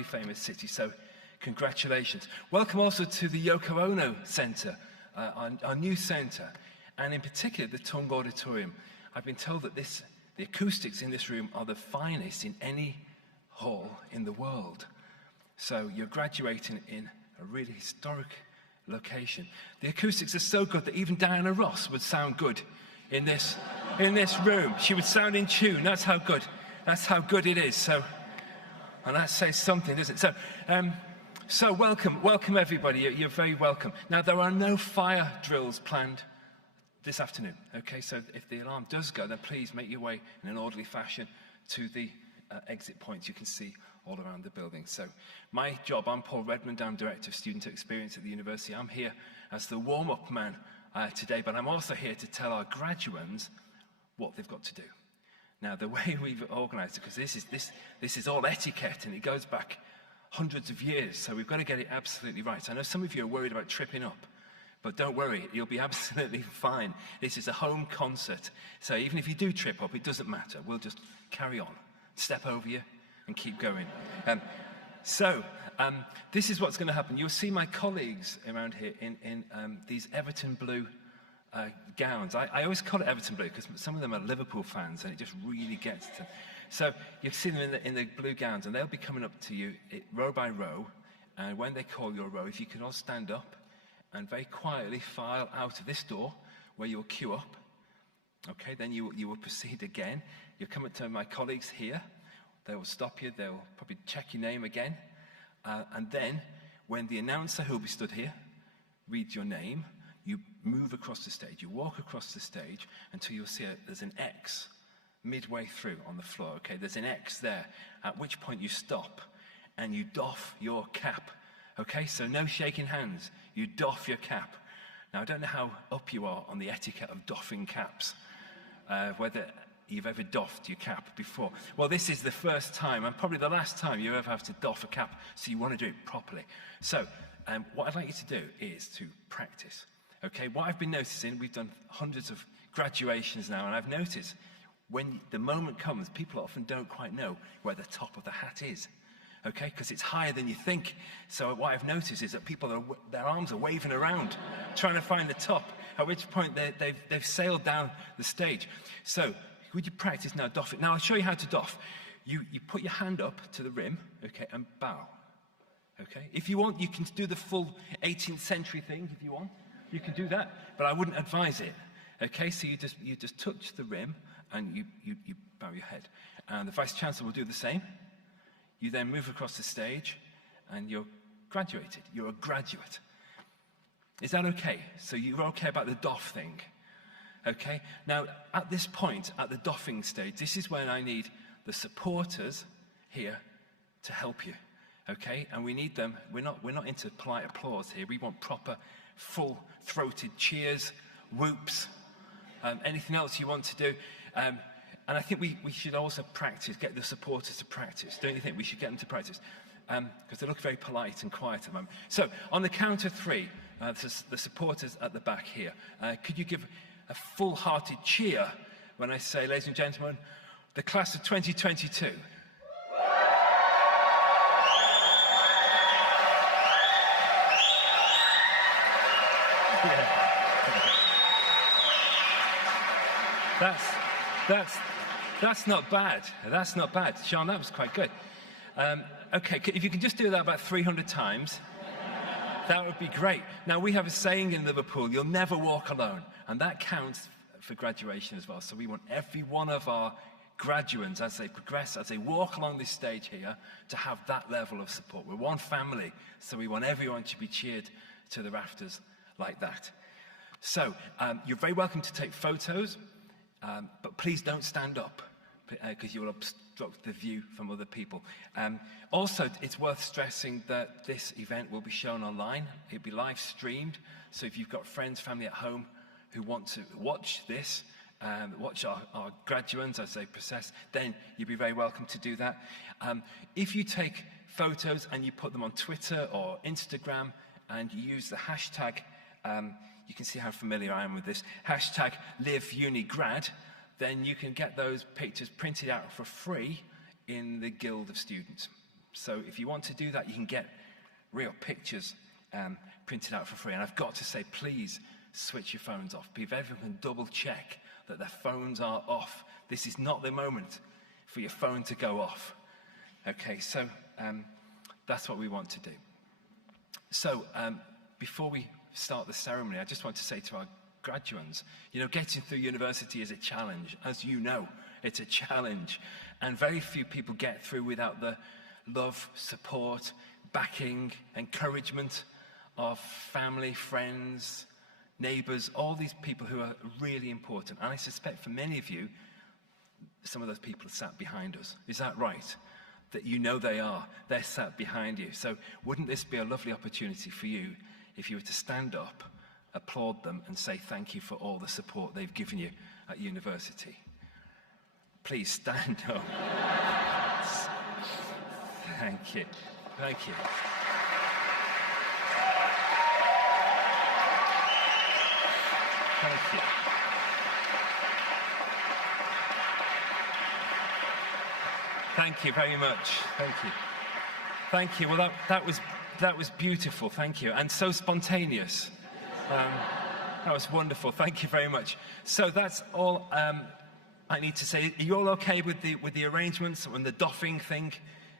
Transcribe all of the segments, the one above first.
incredibly famous city, so congratulations. Welcome also to the Yoko Ono Centre, our new centre, and in particular the Tung Auditorium. I've been told that the acoustics in this room are the finest in any hall in the world. So you're graduating in a really historic location. The acoustics are so good that even Diana Ross would sound good in this room. She would sound in tune. That's how good it is. So, and that says something, doesn't it? So welcome everybody. You're very welcome. Now there are no fire drills planned this afternoon. Okay, so if the alarm does go, then please make your way in an orderly fashion to the exit points you can see all around the building. So my job, I'm Paul Redmond, I'm Director of Student Experience at the university. I'm here as the warm-up man today, but I'm also here to tell our graduates what they've got to do. Now, the way we've organised it, because this is all etiquette and it goes back hundreds of years, so we've got to get it absolutely right. I know some of you are worried about tripping up, but don't worry, you'll be absolutely fine. This is a home concert, so even if you do trip up, it doesn't matter. We'll just carry on, step over you, and keep going. This is what's going to happen. You'll see my colleagues around here in these Everton blue gowns. I always call it Everton blue because some of them are Liverpool fans and it just really gets to them. So you'll see them in the blue gowns and they'll be coming up to you row by row, and when they call your row, if you can all stand up and very quietly file out of this door where you'll queue up. Okay, then you will proceed again. You'll come up to my colleagues here. They will stop you, they'll probably check your name again, and then when the announcer who will be stood here reads your name, you move across the stage, you walk across the stage until you'll see there's an X midway through on the floor, okay? There's an X there, at which point you stop and you doff your cap, okay? So no shaking hands, you doff your cap. Now I don't know how up you are on the etiquette of doffing caps, whether you've ever doffed your cap before. Well, this is the first time, and probably the last time you ever have to doff a cap, so you want to do it properly. So, what I'd like you to do is to practice, okay? What I've been noticing, we've done hundreds of graduations now, and I've noticed when the moment comes, people often don't quite know where the top of the hat is, okay? Because it's higher than you think. So what I've noticed is that their arms are waving around, trying to find the top, at which point they've sailed down the stage. So, would you practice now, doff it? Now, I'll show you how to doff. You put your hand up to the rim, okay, and bow, okay? If you want, you can do the full 18th century thing if you want. You can do that, but I wouldn't advise it, okay? So you just touch the rim and you bow your head. And the Vice Chancellor will do the same. You then move across the stage and you're graduated. You're a graduate. Is that okay? So you're okay about the doff thing? Okay, now at this point, at the doffing stage, this is when I need the supporters here to help you, okay? And we need them, we're not into polite applause here, we want proper, full-throated cheers, whoops, anything else you want to do. And I think we should also practice, get the supporters to practice, don't you think? We should get them to practice, because they look very polite and quiet at the moment. So, on the count of three, the supporters at the back here, could you give a full-hearted cheer when I say, ladies and gentlemen, the class of 2022. Yeah. That's not bad. That's not bad. Sean, that was quite good. Okay, if you can just do that about 300 times, that would be great. Now, we have a saying in Liverpool, you'll never walk alone. And that counts for graduation as well. So we want every one of our graduates, as they progress, as they walk along this stage here, to have that level of support. We're one family, so we want everyone to be cheered to the rafters like that. So, you're very welcome to take photos, but please don't stand up, because you will obstruct the view from other people. Also, it's worth stressing that this event will be shown online. It'll be live streamed, so if you've got friends, family at home who want to watch this, watch our graduates as they process, then you'd be very welcome to do that. If you take photos and you put them on Twitter or Instagram and you use the hashtag, you can see how familiar I am with this, hashtag #LiveUniGrad, then you can get those pictures printed out for free in the Guild of Students. So if you want to do that, you can get real pictures printed out for free. And I've got to say, please switch your phones off. If everyone can double check that their phones are off. This is not the moment for your phone to go off. Okay, so that's what we want to do. So before we start the ceremony, I just want to say to our graduates, you know, getting through university is a challenge. As you know, it's a challenge. And very few people get through without the love, support, backing, encouragement of family, friends, neighbors, all these people who are really important. And I suspect for many of you, some of those people are sat behind us. Is that right? That you know they are. They're sat behind you. So wouldn't this be a lovely opportunity for you if you were to stand up, applaud them, and say thank you for all the support they've given you at university? Please stand up. Thank you. Thank you. Thank you. Thank you very much. Thank you. Thank you. Well, that was beautiful. Thank you. And so spontaneous. That was wonderful. Thank you very much. So that's all I need to say. Are you all okay with the arrangements and the doffing thing?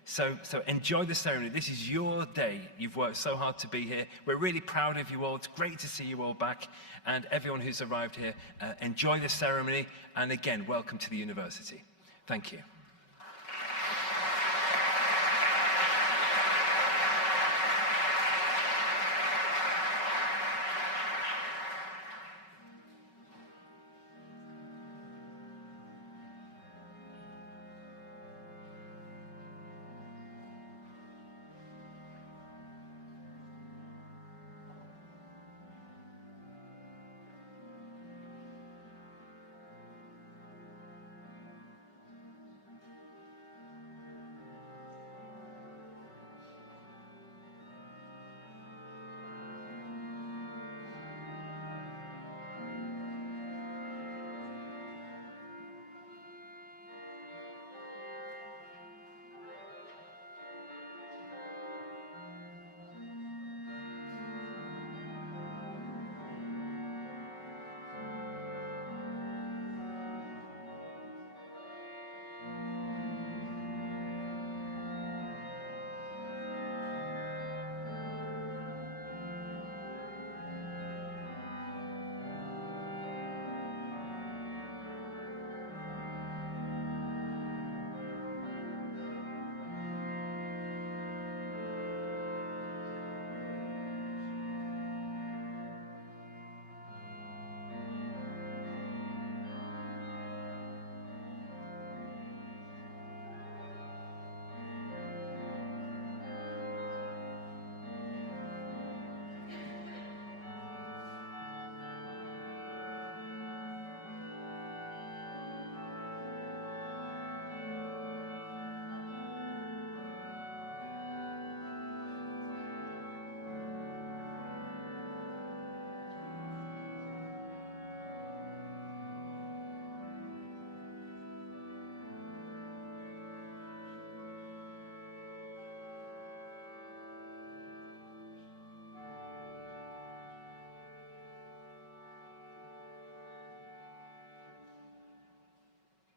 So enjoy the ceremony. This is your day. You've worked so hard to be here. We're really proud of you all. It's great to see you all back. And everyone who's arrived here, enjoy the ceremony. And again, welcome to the university. Thank you.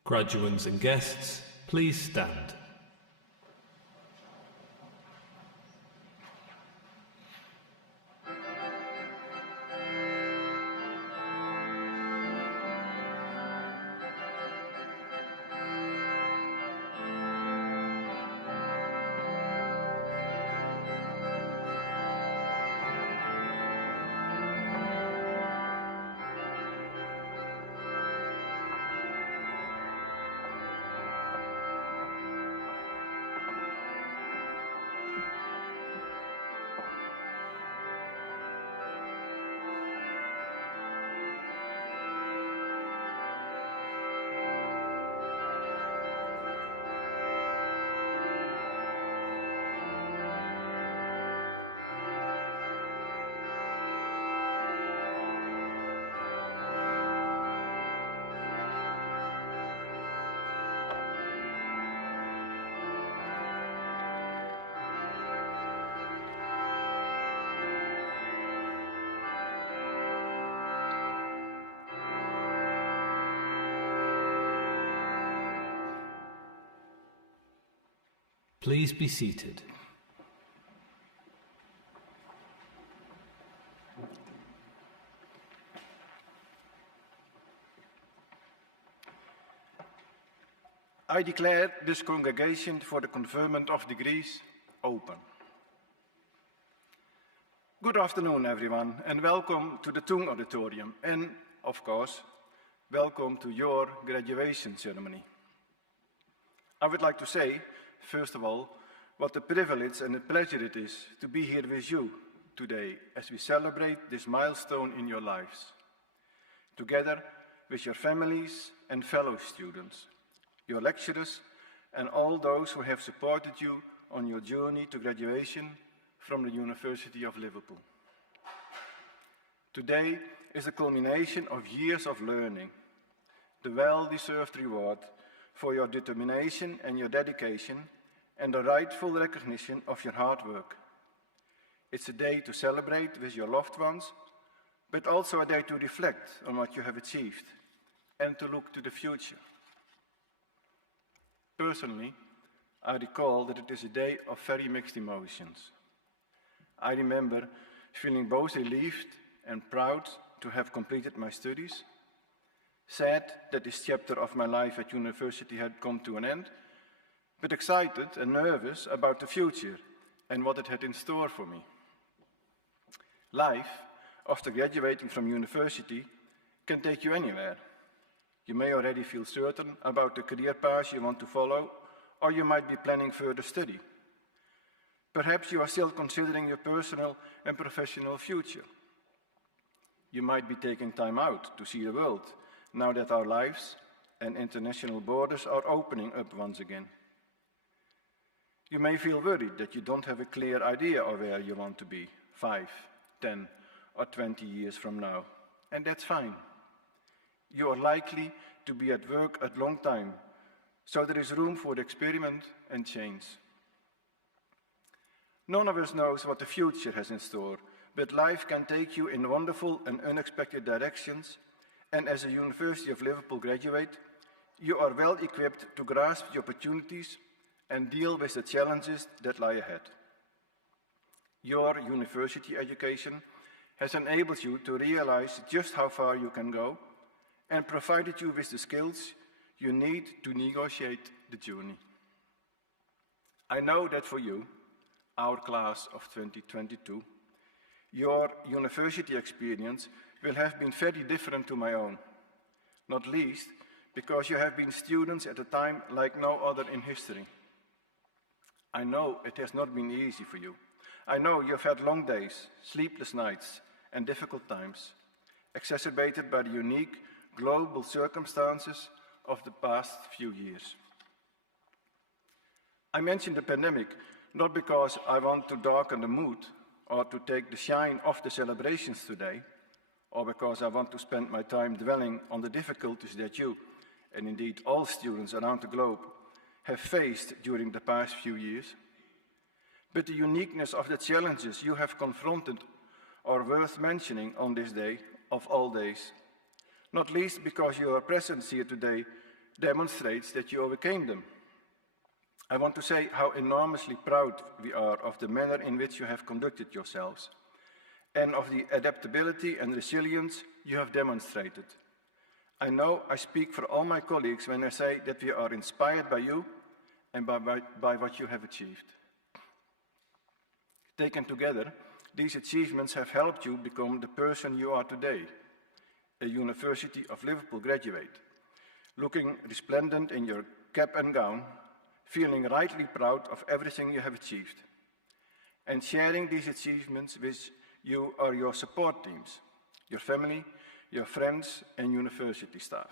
Graduands and guests, please stand. Please be seated. I declare this congregation for the conferment of degrees open. Good afternoon, everyone, and welcome to the Tung Auditorium, and, of course, welcome to your graduation ceremony. I would like to say, first of all, what a privilege and a pleasure it is to be here with you today as we celebrate this milestone in your lives, together with your families and fellow students, your lecturers, and all those who have supported you on your journey to graduation from the University of Liverpool. Today is the culmination of years of learning, the well-deserved reward for your determination and your dedication, and the rightful recognition of your hard work. It's a day to celebrate with your loved ones, but also a day to reflect on what you have achieved and to look to the future. Personally, I recall that it is a day of very mixed emotions. I remember feeling both relieved and proud to have completed my studies, sad that this chapter of my life at university had come to an end, but excited and nervous about the future and what it had in store for me. Life, after graduating from university, can take you anywhere. You may already feel certain about the career path you want to follow, or you might be planning further study. Perhaps you are still considering your personal and professional future. You might be taking time out to see the world, now that our lives and international borders are opening up once again. You may feel worried that you don't have a clear idea of where you want to be 5, 10, or 20 years from now, and that's fine. You are likely to be at work a long time, so there is room for experiment and change. None of us knows what the future has in store, but life can take you in wonderful and unexpected directions, and as a University of Liverpool graduate, you are well equipped to grasp the opportunities and deal with the challenges that lie ahead. Your university education has enabled you to realize just how far you can go and provided you with the skills you need to negotiate the journey. I know that for you, our class of 2022, your university experience will have been very different to my own, not least because you have been students at a time like no other in history. I know it has not been easy for you. I know you've had long days, sleepless nights, and difficult times, exacerbated by the unique global circumstances of the past few years. I mention the pandemic not because I want to darken the mood or to take the shine off the celebrations today, or because I want to spend my time dwelling on the difficulties that you, and indeed all students around the globe, have faced during the past few years, but the uniqueness of the challenges you have confronted are worth mentioning on this day of all days, not least because your presence here today demonstrates that you overcame them. I want to say how enormously proud we are of the manner in which you have conducted yourselves, and of the adaptability and resilience you have demonstrated. I know I speak for all my colleagues when I say that we are inspired by you and by what you have achieved. Taken together, these achievements have helped you become the person you are today, a University of Liverpool graduate, looking resplendent in your cap and gown, feeling rightly proud of everything you have achieved. And sharing these achievements with you are your support teams, your family, your friends, and university staff.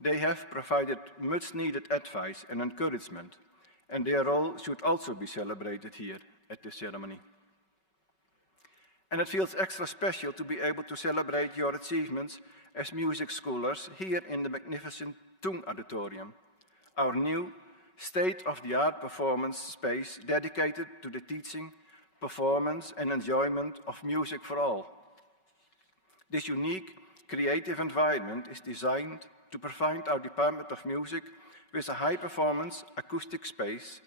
They have provided much needed advice and encouragement, and their role should also be celebrated here at this ceremony. And it feels extra special to be able to celebrate your achievements as music scholars here in the magnificent Tung Auditorium, our new state-of-the-art performance space dedicated to the teaching, performance, and enjoyment of music for all. This unique, creative environment is designed to provide our Department of Music with a high-performance acoustic space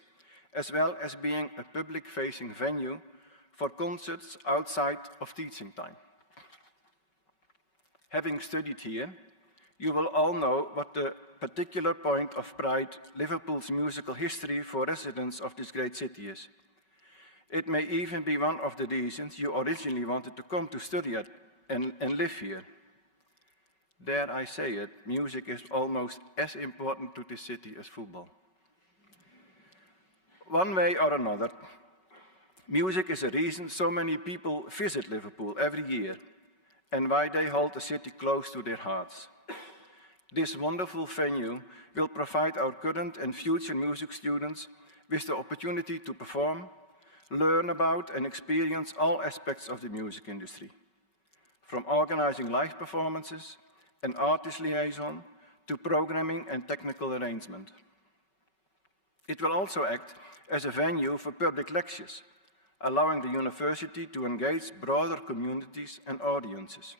as well as being a public-facing venue for concerts outside of teaching time. Having studied here, you will all know what the particular point of pride Liverpool's musical history for residents of this great city is. It may even be one of the reasons you originally wanted to come to study at and live here. Dare I say it, music is almost as important to this city as football. One way or another, music is a reason so many people visit Liverpool every year and why they hold the city close to their hearts. This wonderful venue will provide our current and future music students with the opportunity to perform, learn about and experience all aspects of the music industry, from organizing live performances and artist liaison to programming and technical arrangement. It will also act as a venue for public lectures, allowing the university to engage broader communities and audiences.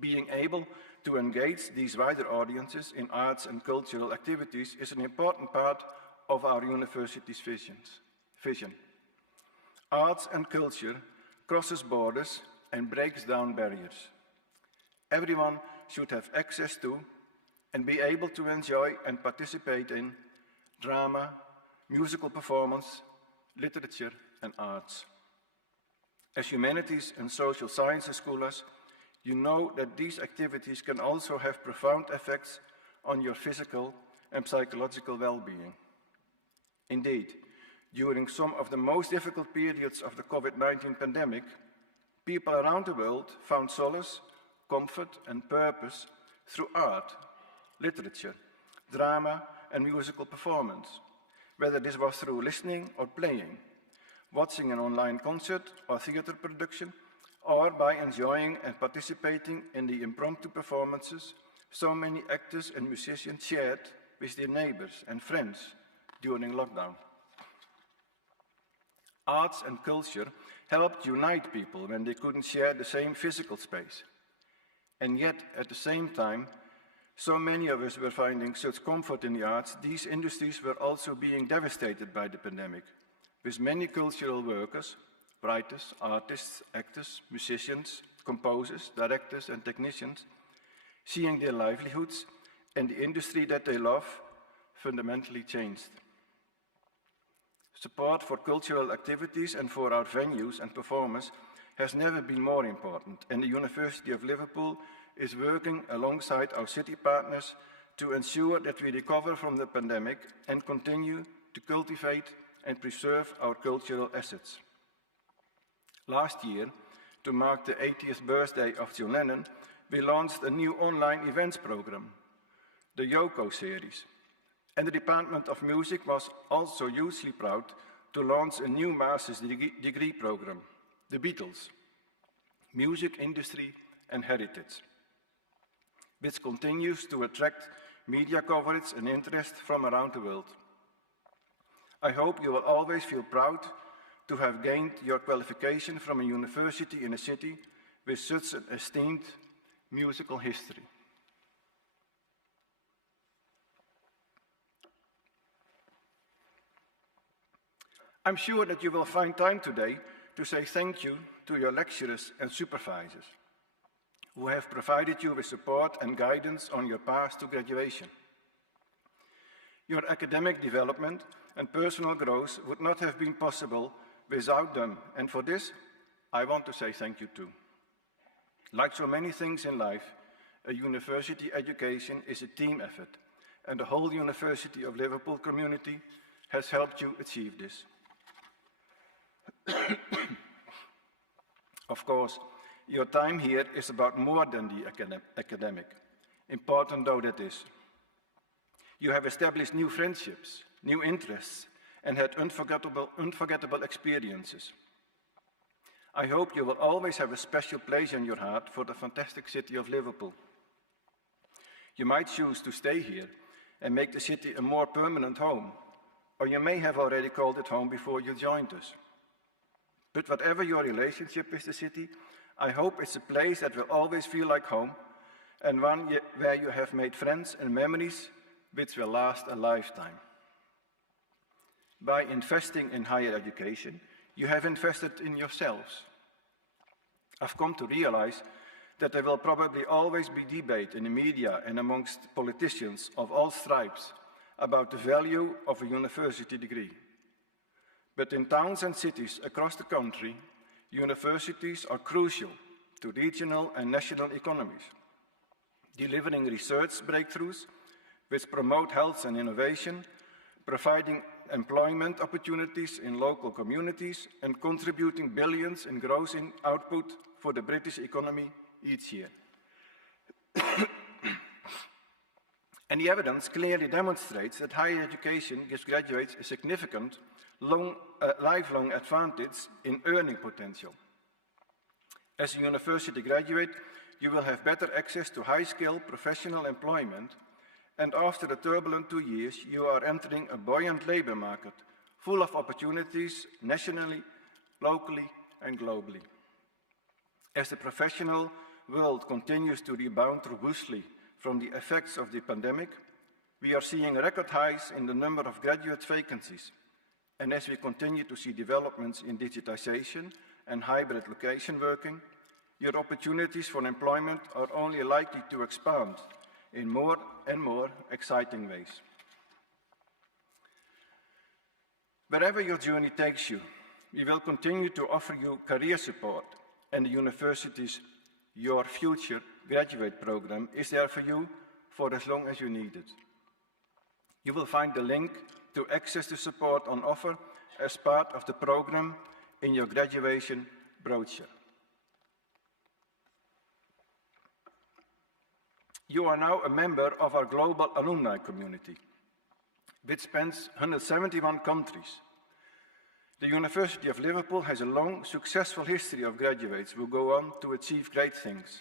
Being able to engage these wider audiences in arts and cultural activities is an important part of our university's vision. Arts and culture crosses borders and breaks down barriers. Everyone should have access to and be able to enjoy and participate in drama, musical performance, literature, and arts. As humanities and social sciences scholars, you know that these activities can also have profound effects on your physical and psychological well-being. Indeed, during some of the most difficult periods of the COVID-19 pandemic, people around the world found solace, comfort, and purpose through art, literature, drama, and musical performance, whether this was through listening or playing, watching an online concert or theater production, or by enjoying and participating in the impromptu performances so many actors and musicians shared with their neighbors and friends during lockdown. Arts and culture helped unite people when they couldn't share the same physical space. And yet, at the same time, so many of us were finding such comfort in the arts, these industries were also being devastated by the pandemic, with many cultural workers, writers, artists, actors, musicians, composers, directors, and technicians, seeing their livelihoods and the industry that they love fundamentally changed. Support for cultural activities and for our venues and performers has never been more important, and the University of Liverpool is working alongside our city partners to ensure that we recover from the pandemic and continue to cultivate and preserve our cultural assets. Last year, to mark the 80th birthday of John Lennon, we launched a new online events program, the Yoko series. And the Department of Music was also hugely proud to launch a new master's degree program, The Beatles, Music Industry and Heritage, which continues to attract media coverage and interest from around the world. I hope you will always feel proud to have gained your qualification from a university in a city with such an esteemed musical history. I'm sure that you will find time today to say thank you to your lecturers and supervisors who have provided you with support and guidance on your path to graduation. Your academic development and personal growth would not have been possible without them, and for this, I want to say thank you too. Like so many things in life, a university education is a team effort, and the whole University of Liverpool community has helped you achieve this. Of course, your time here is about more than the academic, important though that is. You have established new friendships, new interests, and had unforgettable experiences. I hope you will always have a special place in your heart for the fantastic city of Liverpool. You might choose to stay here and make the city a more permanent home, or you may have already called it home before you joined us. But whatever your relationship with the city, I hope it's a place that will always feel like home, and one where you have made friends and memories which will last a lifetime. By investing in higher education, you have invested in yourselves. I've come to realize that there will probably always be debate in the media and amongst politicians of all stripes about the value of a university degree. But in towns and cities across the country, universities are crucial to regional and national economies, delivering research breakthroughs which promote health and innovation, providing employment opportunities in local communities, and contributing billions in gross output for the British economy each year. And the evidence clearly demonstrates that higher education gives graduates a significant lifelong advantage in earning potential. As a university graduate, you will have better access to high-skilled professional employment, and after a turbulent 2 years, you are entering a buoyant labor market, full of opportunities nationally, locally, and globally. As the professional world continues to rebound robustly from the effects of the pandemic, we are seeing record highs in the number of graduate vacancies. And as we continue to see developments in digitization and hybrid location working, your opportunities for employment are only likely to expand in more and more exciting ways. Wherever your journey takes you, we will continue to offer you career support, and the university's Your Future graduate program is there for you for as long as you need it. You will find the link to access the support on offer as part of the program in your graduation brochure. You are now a member of our global alumni community, which spans 171 countries. The University of Liverpool has a long, successful history of graduates who go on to achieve great things.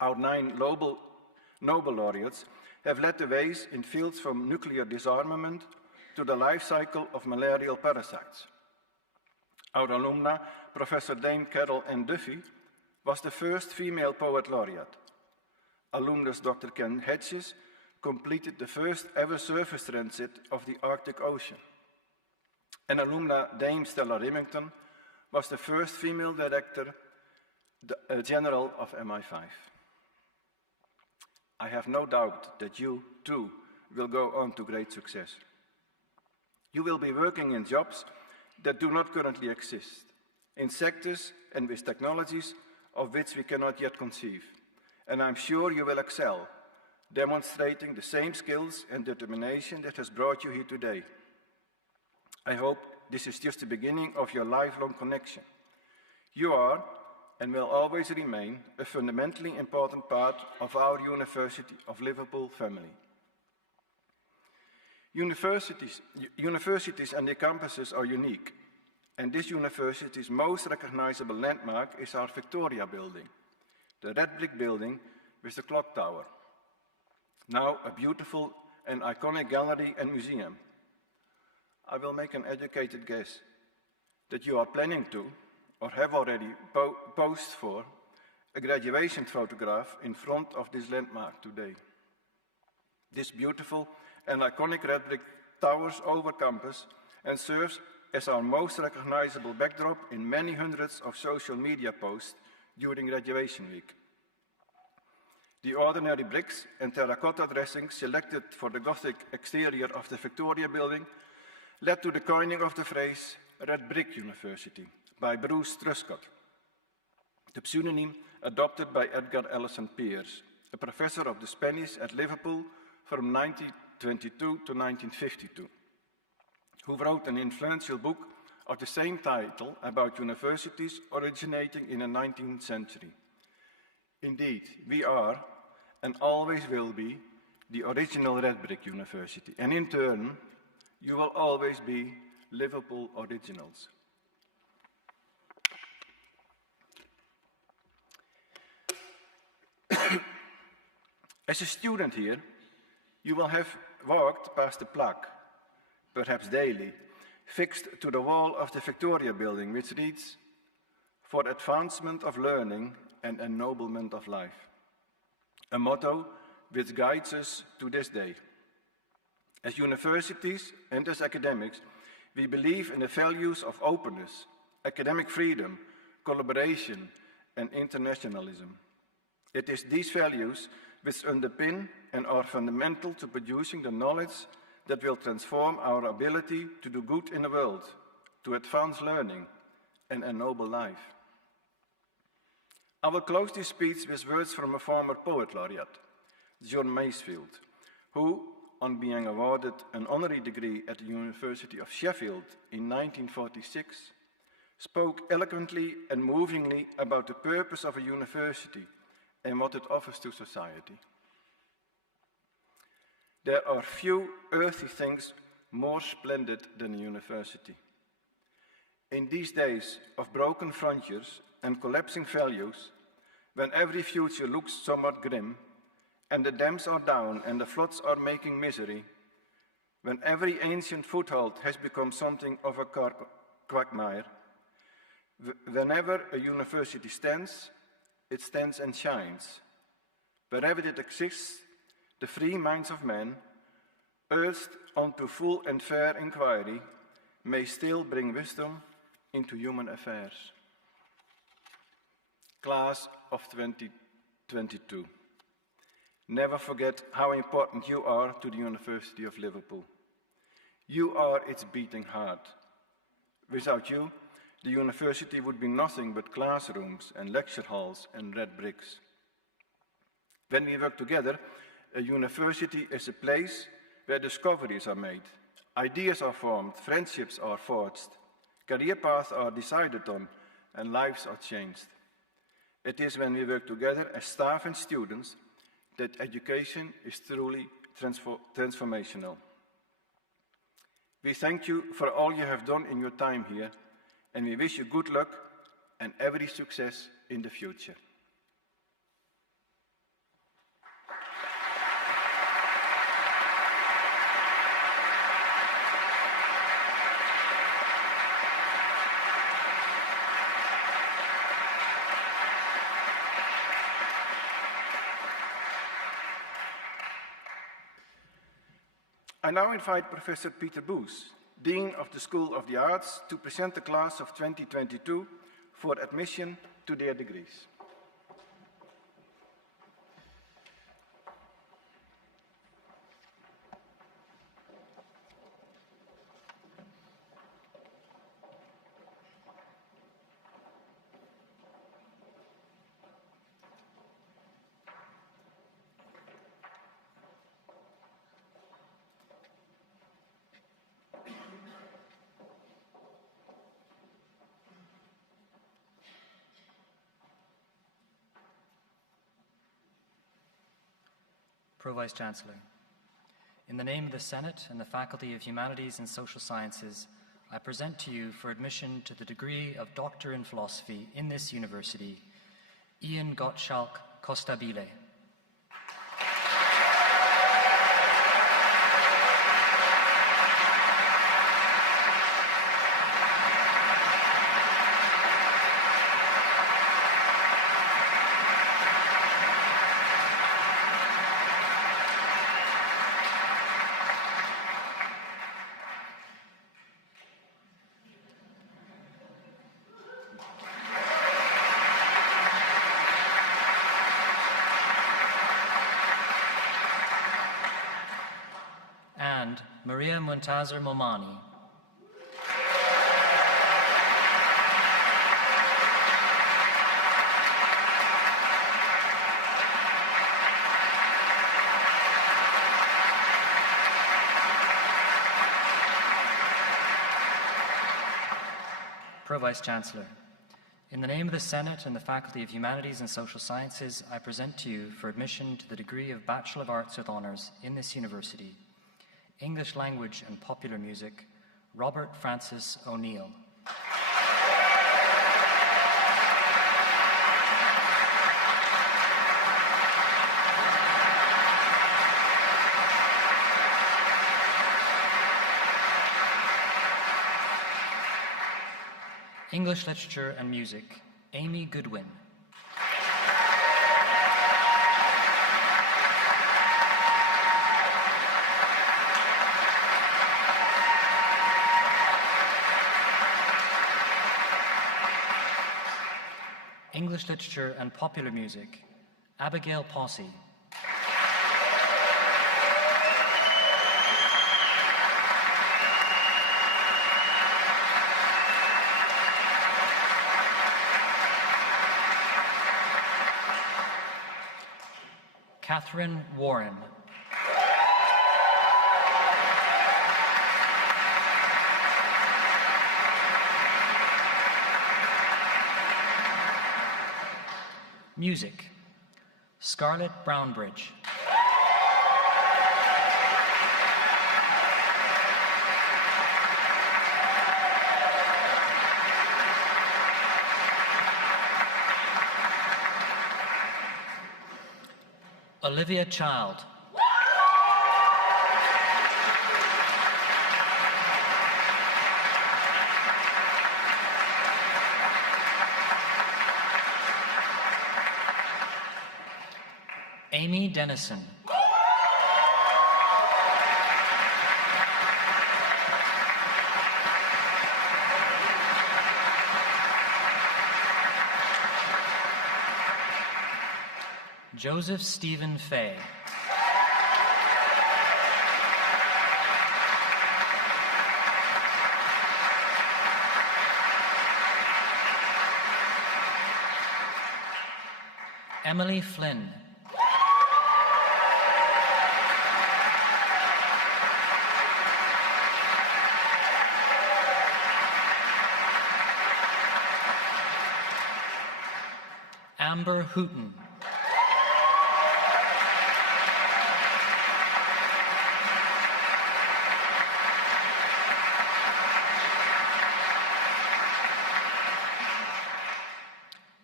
Our 9 Nobel laureates have led the ways in fields from nuclear disarmament to the life cycle of malarial parasites. Our alumna, Professor Dame Carol N. Duffy, was the first female poet laureate. Alumnus Dr. Ken Hedges completed the first ever surface transit of the Arctic Ocean. And alumna Dame Stella Remington was the first female director general of MI5. I have no doubt that you, too, will go on to great success. You will be working in jobs that do not currently exist, in sectors and with technologies of which we cannot yet conceive. And I'm sure you will excel, demonstrating the same skills and determination that has brought you here today. I hope this is just the beginning of your lifelong connection. You are, and will always remain, a fundamentally important part of our University of Liverpool family. Universities and their campuses are unique, and this university's most recognizable landmark is our Victoria building, the red brick building with the clock tower. Now a beautiful and iconic gallery and museum. I will make an educated guess that you are planning to, or have already posed for, a graduation photograph in front of this landmark today. This beautiful and iconic red brick towers over campus and serves as our most recognizable backdrop in many hundreds of social media posts during graduation week. The ordinary bricks and terracotta dressings selected for the Gothic exterior of the Victoria building led to the coining of the phrase Red Brick University by Bruce Truscott, the pseudonym adopted by Edgar Allan Pierce, a professor of the Spanish at Liverpool from 1922 to 1952, who wrote an influential book of the same title about universities originating in the 19th century. Indeed, we are, and always will be, the original Red Brick University, and in turn, you will always be Liverpool originals. As a student here, you will have walked past the plaque, perhaps daily, fixed to the wall of the Victoria building, which reads, "For advancement of learning and ennoblement of life," a motto which guides us to this day. As universities and as academics, we believe in the values of openness, academic freedom, collaboration, and internationalism. It is these values which underpin and are fundamental to producing the knowledge that will transform our ability to do good in the world, to advance learning, and ennoble life. I will close this speech with words from a former poet laureate, John Masefield, who, on being awarded an honorary degree at the University of Sheffield in 1946, spoke eloquently and movingly about the purpose of a university and what it offers to society. There are few earthly things more splendid than a university. In these days of broken frontiers and collapsing values, when every future looks somewhat grim, and the dams are down and the floods are making misery, when every ancient foothold has become something of a quagmire, whenever a university stands, it stands and shines. Wherever it exists, the free minds of men, urged onto full and fair inquiry, may still bring wisdom into human affairs. Class of 2022. Never forget how important you are to the University of Liverpool. You are its beating heart. Without you, the university would be nothing but classrooms and lecture halls and red bricks. When we work together, a university is a place where discoveries are made, ideas are formed, friendships are forged, career paths are decided on, and lives are changed. It is when we work together as staff and students that education is truly transformational. We thank you for all you have done in your time here, and we wish you good luck and every success in the future. I now invite Professor Peter Boos, Dean of the School of the Arts, to present the class of 2022 for admission to their degrees. Pro-Vice-Chancellor, in the name of the Senate and the Faculty of Humanities and Social Sciences, I present to you for admission to the degree of Doctor in Philosophy in this university, Ian Gottschalk Costabile. And Maria Muntazer Momani. Pro-Vice-Chancellor, in the name of the Senate and the Faculty of Humanities and Social Sciences, I present to you for admission to the degree of Bachelor of Arts with Honours in this university, English Language and Popular Music, Robert Francis O'Neill. English Literature and Music, Amy Goodwin. English Literature and Popular Music, Abigail Posse. Catherine Warren. Music, Scarlett Brownbridge. Olivia Child. Amy Dennison. Joseph Stephen Fay. Emily Flynn. Amber Hooton.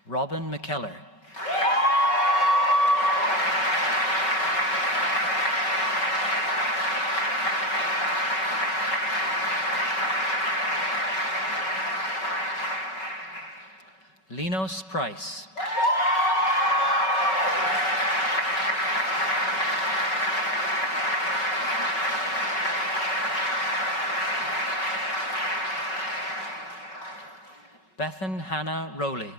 Robin McKellar. Linos Price. Bethan Hannah Rowley.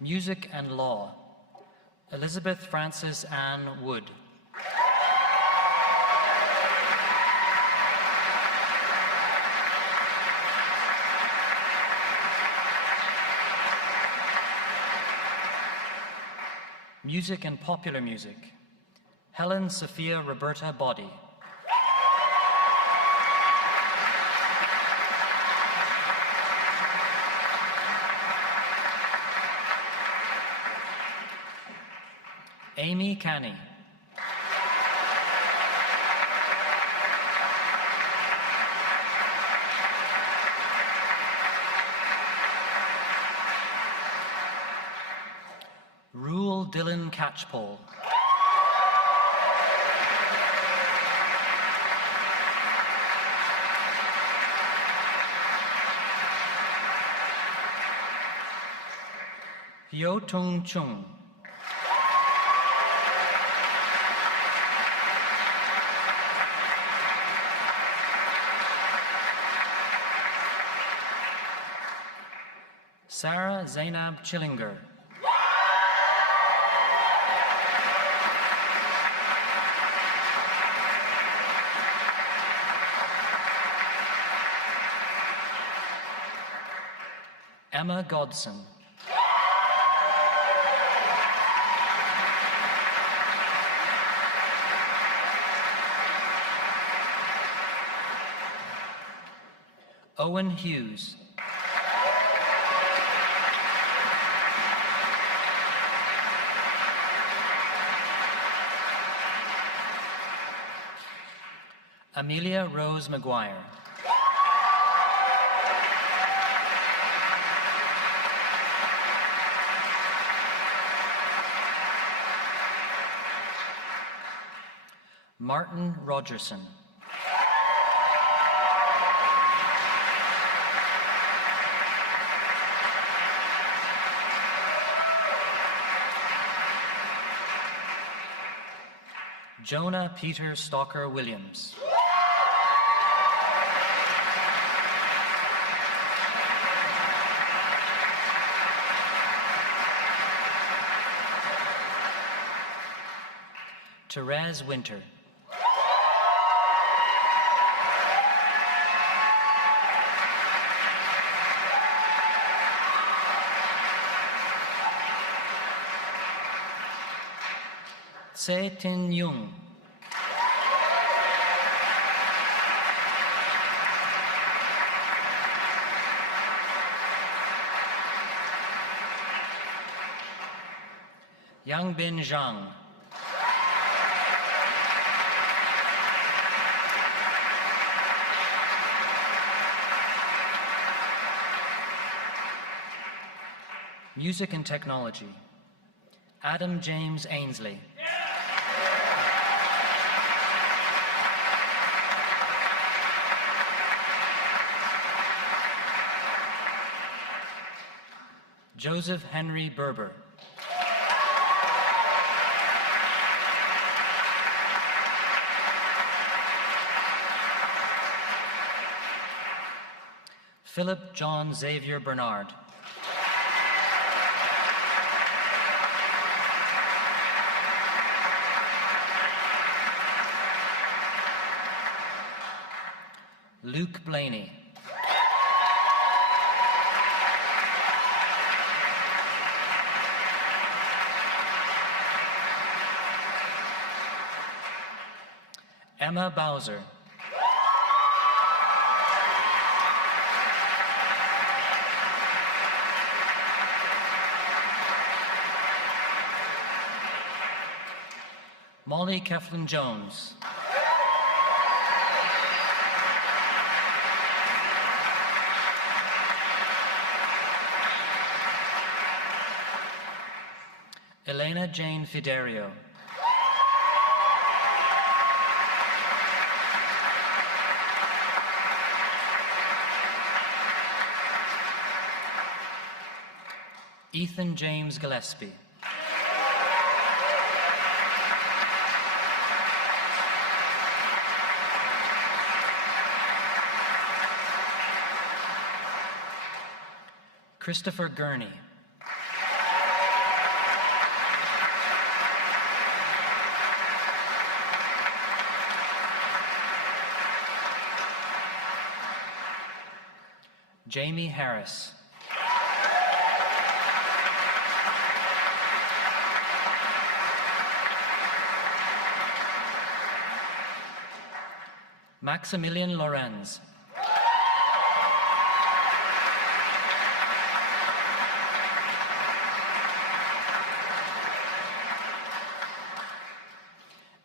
Music and Law, Elizabeth Frances Ann Wood. Music and Popular Music, Helen Sophia Roberta Body. Amy Canny. Rule Dylan Catchpole. Hyo Tung Chung. Sarah Zainab Chillinger. Emma Godson. Owen Hughes. Amelia Rose McGuire. Martin Rogerson. Jonah Peter Stalker Williams. Therese Winter. Se Tin Yung. Yang Bin Zhang. Music and Technology. Adam James Ainsley. Joseph Henry Berber. Philip John Xavier Bernard. Luke Blaney. Emma Bowser. Molly Keflin-Jones. Elena Jane Fiderio. Ethan James Gillespie. Christopher Gurney. Jamie Harris. Maximilian Lorenz.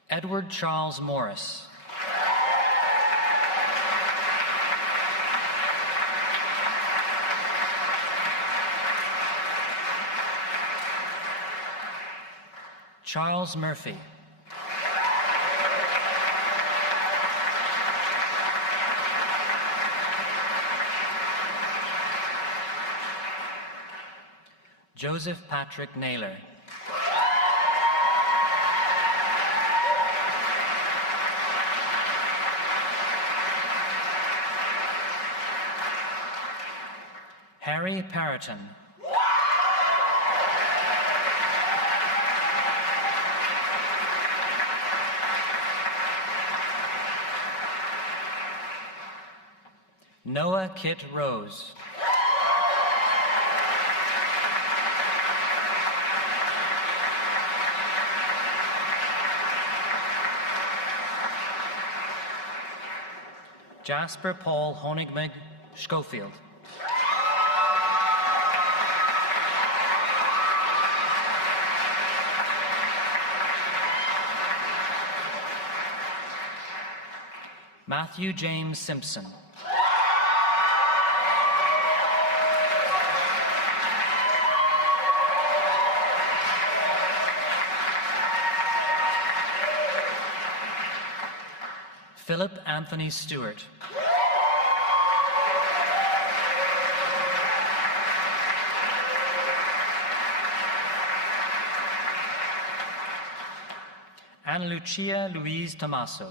Edward Charles Morris. Charles Murphy. Joseph Patrick Naylor. Harry Parroton. Noah Kit Rose. Jasper Paul Honigmig Schofield. Matthew James Simpson. Philip Anthony Stewart. Ana Lucia Luis Tomaso.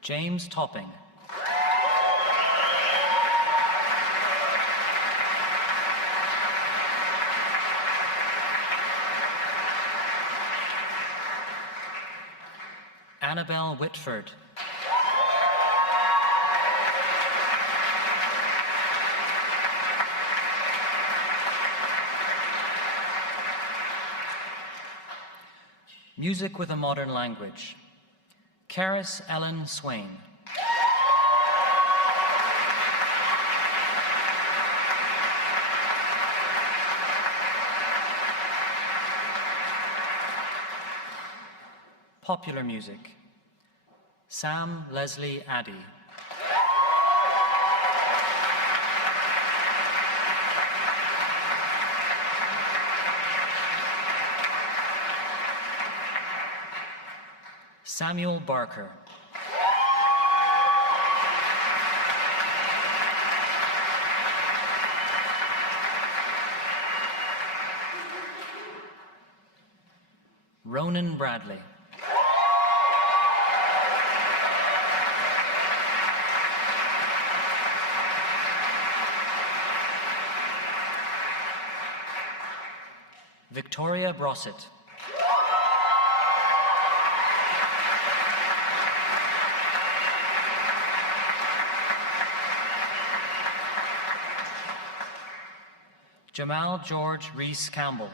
James Topping. Annabelle Whitford. Music with a modern language. Caris Ellen Swain. Popular music. Sam Leslie Addy. Samuel Barker. Ronan Bradley. Victoria Brossett. Jamal George Reese Campbell.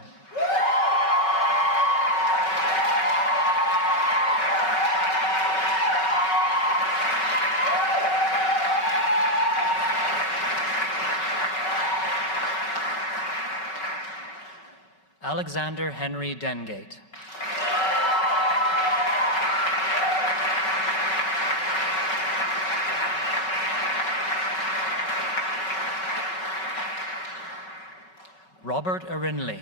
Alexander Henry Dengate. Robert Arinley.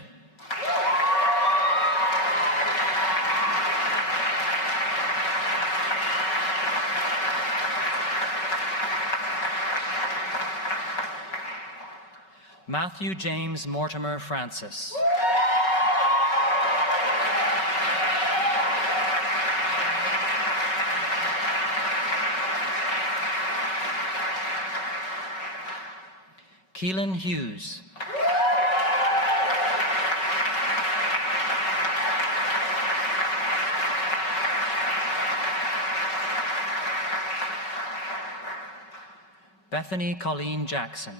Matthew James Mortimer Francis. Keelan Hughes. Bethany Colleen Jackson.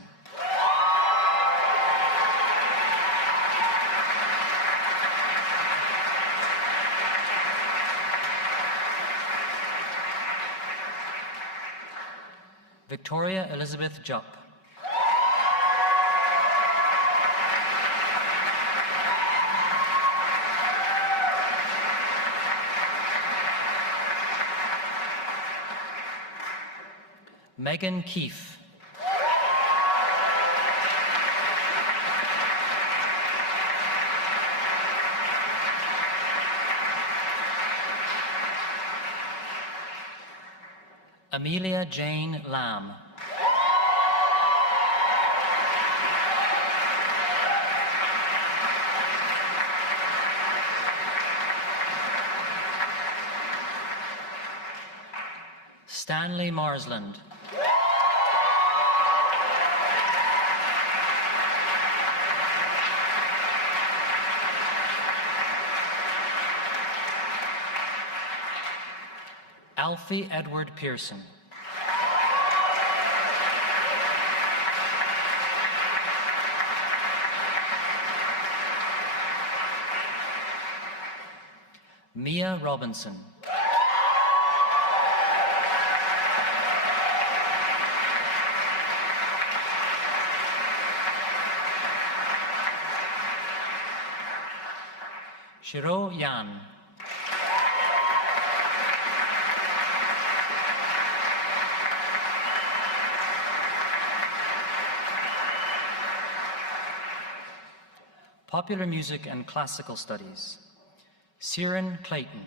Victoria Elizabeth Jupp. Megan Keefe. Amelia Jane Lamb. Stanley Marsland. Alfie Edward Pearson. Mia Robinson. Shiro Yan. Popular Music and Classical Studies. Ciaran Clayton.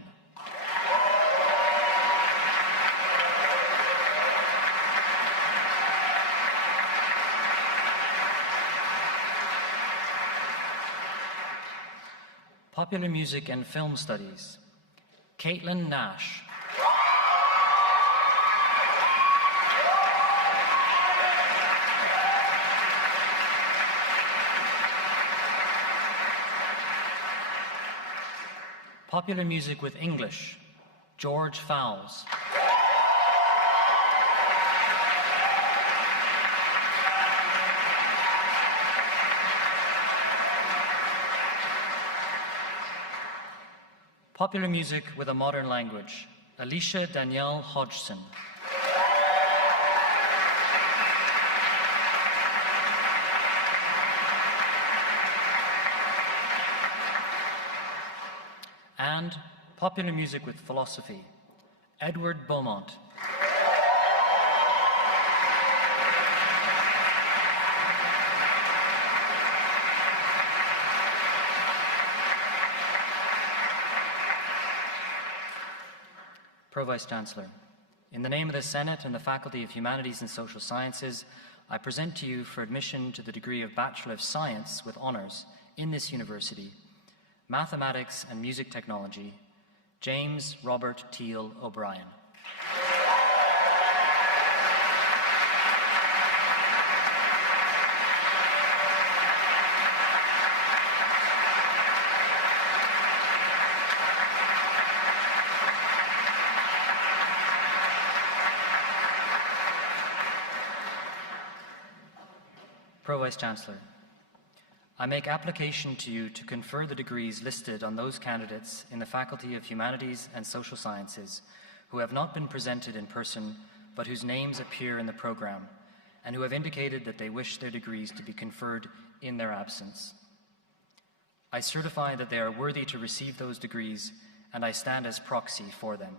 Popular Music and Film Studies, Caitlin Nash. Popular Music with English, George Fowles. Popular Music with a Modern Language, Alicia Danielle Hodgson. And Popular Music with Philosophy, Edward Beaumont. Pro-Vice Chancellor, in the name of the Senate and the Faculty of Humanities and Social Sciences, I present to you for admission to the degree of Bachelor of Science with Honours in this university, Mathematics and Music Technology, James Robert Teal O'Brien. Pro-Vice Chancellor, I make application to you to confer the degrees listed on those candidates in the Faculty of Humanities and Social Sciences who have not been presented in person but whose names appear in the program and who have indicated that they wish their degrees to be conferred in their absence. I certify that they are worthy to receive those degrees and I stand as proxy for them.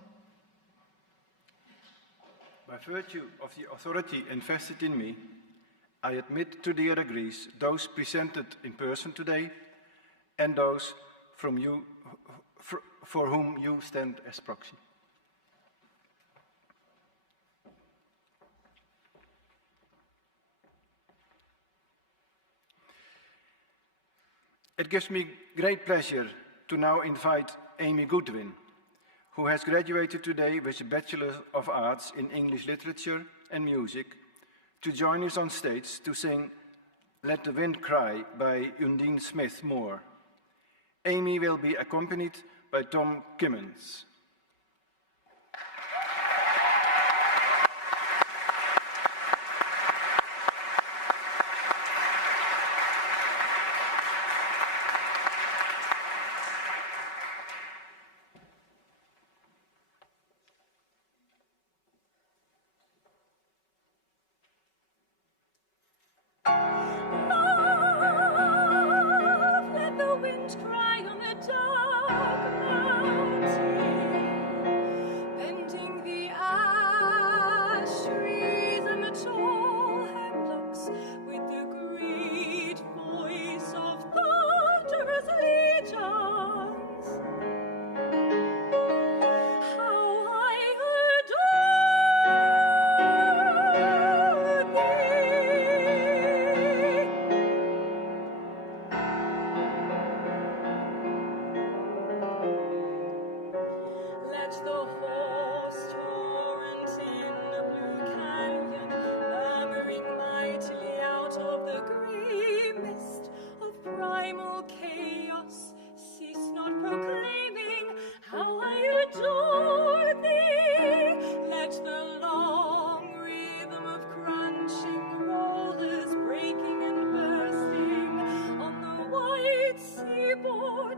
By virtue of the authority invested in me, I admit to their degrees those presented in person today and those from you, for whom you stand as proxy. It gives me great pleasure to now invite Amy Goodwin, who has graduated today with a Bachelor of Arts in English Literature and Music, to join us on stage to sing Let the Wind Cry by Undine Smith Moore. Amy will be accompanied by Tom Kimmins.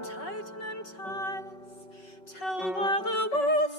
Titan and ties, tell while the world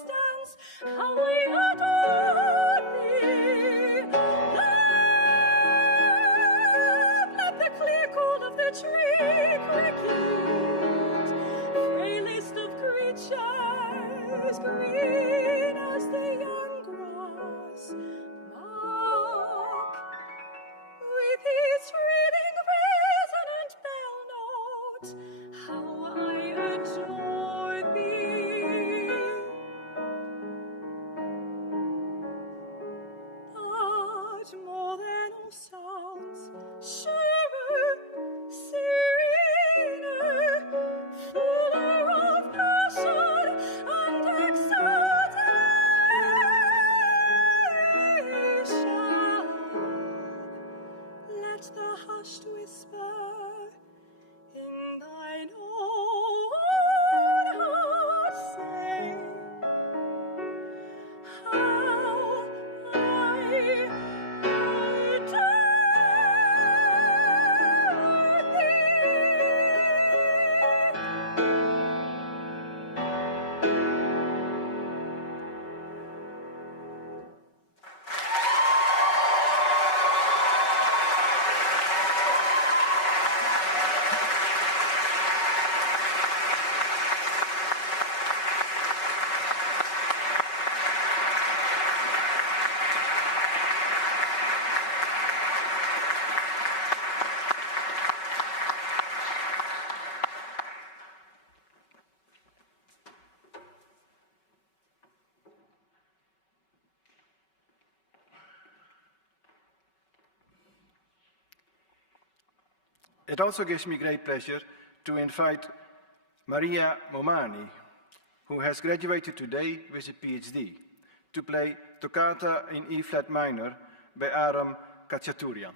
It also gives me great pleasure to invite Maria Momani, who has graduated today with a PhD, to play Toccata in E-flat minor by Aram Khachaturian.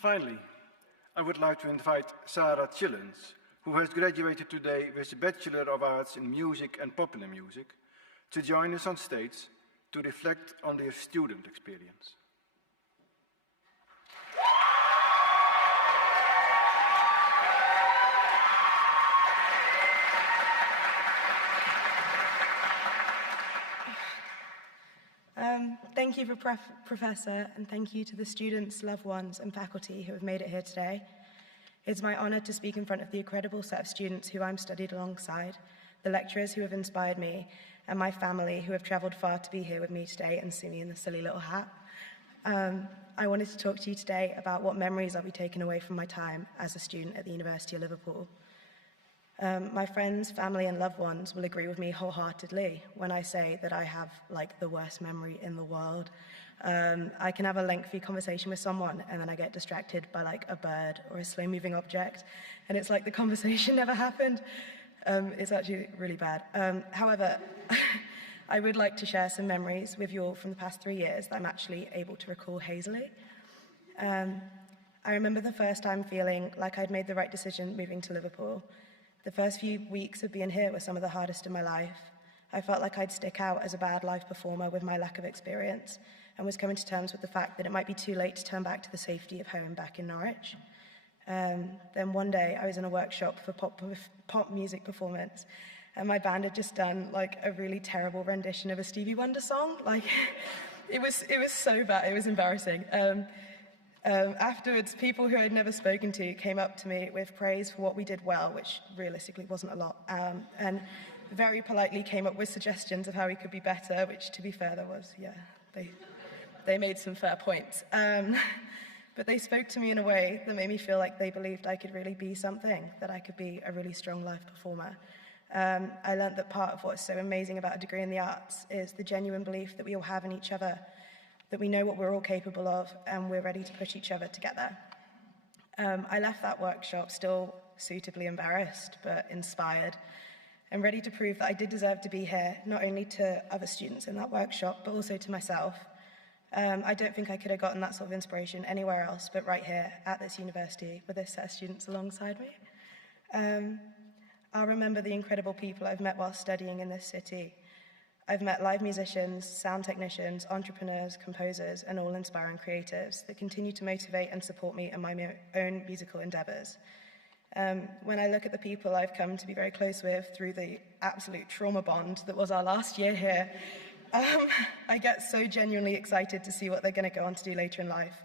Finally, I would like to invite Sarah Chillens, who has graduated today with a Bachelor of Arts in Music and Popular Music, to join us on stage to reflect on their student experience. Thank you, Professor, and thank you to the students, loved ones, and faculty who have made it here today. It's my honour to speak in front of the incredible set of students who I'm studied alongside, the lecturers who have inspired me, and my family who have travelled far to be here with me today and see me in the silly little hat. I wanted to talk to you today about what memories I'll be taking away from my time as a student at the University of Liverpool. My friends, family, and loved ones will agree with me wholeheartedly when I say that I have, like, the worst memory in the world. I can have a lengthy conversation with someone and then I get distracted by, like, a bird or a slow-moving object, and it's like the conversation never happened. It's actually really bad. However, I would like to share some memories with you all from the past 3 years that I'm actually able to recall hazily. I remember the first time feeling like I'd made the right decision moving to Liverpool. The first few weeks of being here were some of the hardest in my life. I felt like I'd stick out as a bad live performer with my lack of experience and was coming to terms with the fact that it might be too late to turn back to the safety of home back in Norwich. Then one day I was in a workshop for pop music performance, and my band had just done, like, a really terrible rendition of a Stevie Wonder song. Like, it was so bad, it was embarrassing. Afterwards, people who I'd never spoken to came up to me with praise for what we did well, which realistically wasn't a lot, and very politely came up with suggestions of how we could be better, which, to be fair, there was, yeah, they made some fair points. But they spoke to me in a way that made me feel like they believed I could really be something, that I could be a really strong live performer. I learned that part of what's so amazing about a degree in the arts is the genuine belief that we all have in each other, that we know what we're all capable of, and we're ready to push each other to get there. I left that workshop still suitably embarrassed, but inspired, and ready to prove that I did deserve to be here, not only to other students in that workshop, but also to myself. I don't think I could have gotten that sort of inspiration anywhere else, but right here at this university with this set of students alongside me. I'll remember the incredible people I've met while studying in this city. I've met live musicians, sound technicians, entrepreneurs, composers, and all inspiring creatives that continue to motivate and support me in my own musical endeavours. When I look at the people I've come to be very close with through the absolute trauma bond that was our last year here, I get so genuinely excited to see what they're going to go on to do later in life,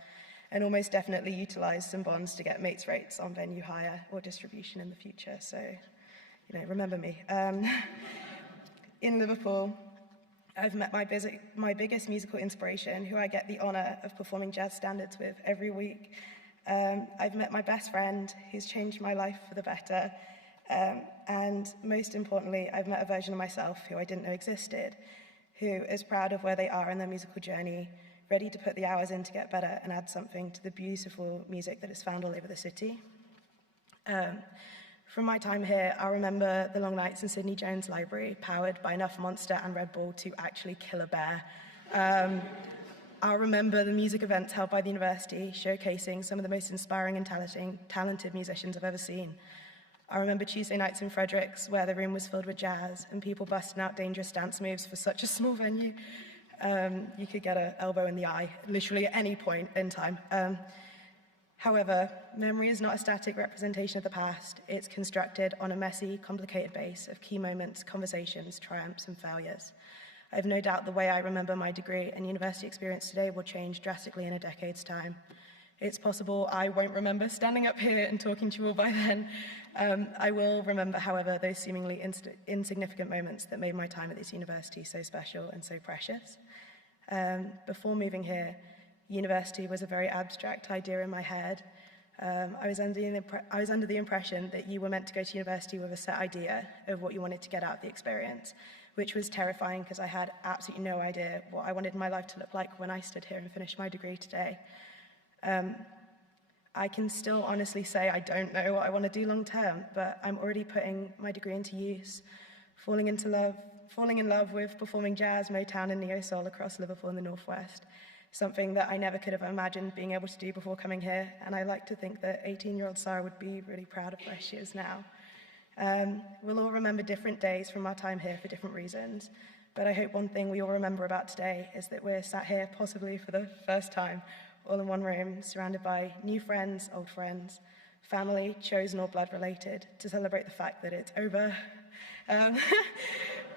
and almost definitely utilise some bonds to get mates rates on venue hire or distribution in the future. So, remember me. In Liverpool, I've met my biggest musical inspiration, who I get the honour of performing jazz standards with every week. I've met my best friend, who's changed my life for the better. And most importantly, I've met a version of myself who I didn't know existed, who is proud of where they are in their musical journey, ready to put the hours in to get better and add something to the beautiful music that is found all over the city. From my time here, I remember the long nights in Sydney Jones Library, powered by enough Monster and Red Bull to actually kill a bear. I'll remember the music events held by the university, showcasing some of the most inspiring and talented musicians I've ever seen. I remember Tuesday nights in Fredericks, where the room was filled with jazz and people busting out dangerous dance moves for such a small venue. You could get an elbow in the eye, literally at any point in time. However, memory is not a static representation of the past. It's constructed on a messy, complicated base of key moments, conversations, triumphs, and failures. I have no doubt the way I remember my degree and university experience today will change drastically in a decade's time. It's possible I won't remember standing up here and talking to you all by then. I will remember, however, those seemingly insignificant moments that made my time at this university so special and so precious. Before moving here, university was a very abstract idea in my head. I was under the impression that you were meant to go to university with a set idea of what you wanted to get out of the experience, which was terrifying because I had absolutely no idea what I wanted my life to look like when I stood here and finished my degree today. I can still honestly say I don't know what I want to do long term, but I'm already putting my degree into use, falling in love with performing jazz, Motown and neo-soul across Liverpool and the Northwest, something that I never could have imagined being able to do before coming here, and I like to think that 18-year-old Sarah would be really proud of where she is now. We'll all remember different days from our time here for different reasons, but I hope one thing we all remember about today is that we're sat here possibly for the first time, all in one room, surrounded by new friends, old friends, family, chosen or blood related, to celebrate the fact that it's over.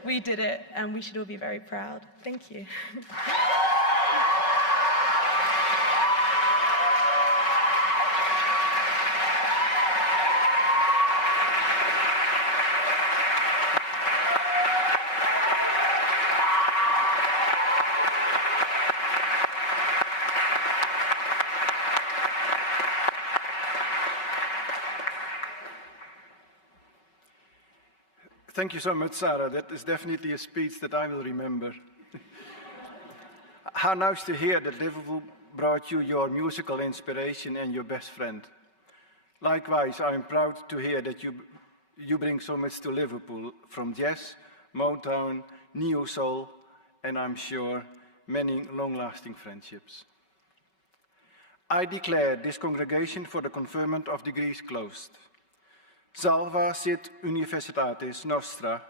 We did it, and we should all be very proud. Thank you. Thank you so much, Sarah. That is definitely a speech that I will remember. How nice to hear that Liverpool brought you your musical inspiration and your best friend. Likewise, I am proud to hear that you bring so much to Liverpool, from jazz, Motown, neo soul, and I'm sure many long-lasting friendships. I declare this congregation for the conferment of degrees closed. Salva sit universitatis nostra,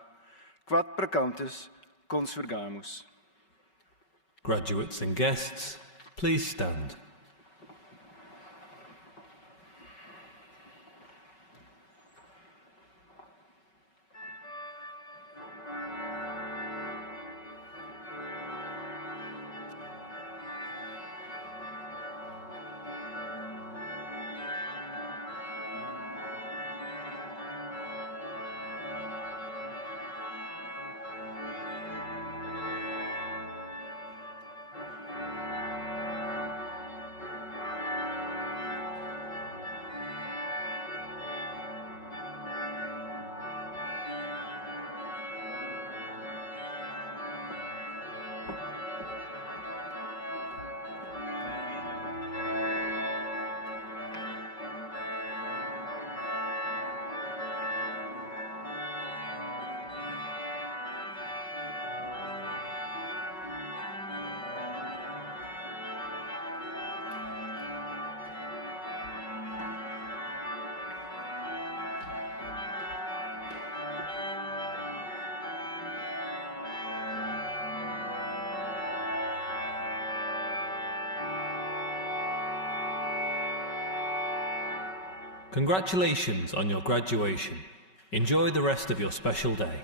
quad precantus consurgamus. Graduates and guests, please stand. Congratulations on your graduation. Enjoy the rest of your special day.